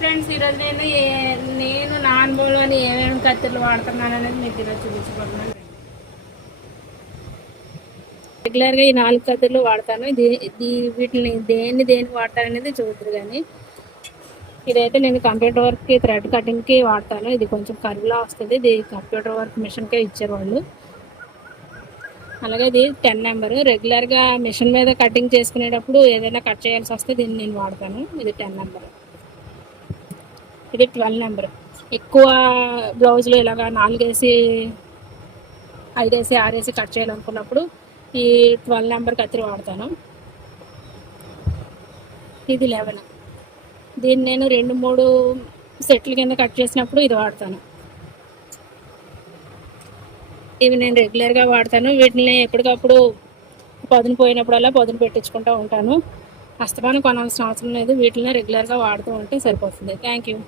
Friends, ఈరోజు నేను నా అనుభవంలోని ఏమేమి కత్తిర్లు వాడుతున్నాను అనేది మీకు ఈరోజు చూపించబోతున్నాను. రెగ్యులర్గా ఈ 4 కత్తిర్లు వాడతాను. వీటిని దేనికి వాడతాను అనేది చూద్దరు. కానీ ఇదైతే నేను కంప్యూటర్ వర్క్కి థ్రెడ్ కటింగ్కి వాడతాను. ఇది కొంచెం కర్వ్లా వస్తుంది. ఇది కంప్యూటర్ వర్క్ మిషన్కే ఇచ్చారు వాళ్ళు. అలాగే ఇది 10 నెంబర్. రెగ్యులర్గా మిషన్ మీద కటింగ్ చేసుకునేటప్పుడు ఏదైనా కట్ చేయాల్సి వస్తే దీన్ని నేను వాడతాను. ఇది 10 నెంబర్. ఇది 12 నెంబర్. ఎక్కువ బ్లౌజులు ఇలాగా 4 వేసి 5 వేసి 6 వేసి కట్ చేయాలనుకున్నప్పుడు ఈ 12 నెంబర్ కత్తిరి వాడతాను. ఇది 11. దీన్ని నేను 2-3 సెట్ల కింద కట్ చేసినప్పుడు ఇది వాడతాను. ఇవి నేను రెగ్యులర్గా వాడతాను. వీటిని ఎప్పటికప్పుడు పదును పోయినప్పుడల్లా పదును పెట్టించుకుంటూ ఉంటాను. అస్తమానం కొనాల్సిన అవసరం లేదు. వీటిని రెగ్యులర్గా వాడుతూ ఉంటే సరిపోతుంది. Thank you.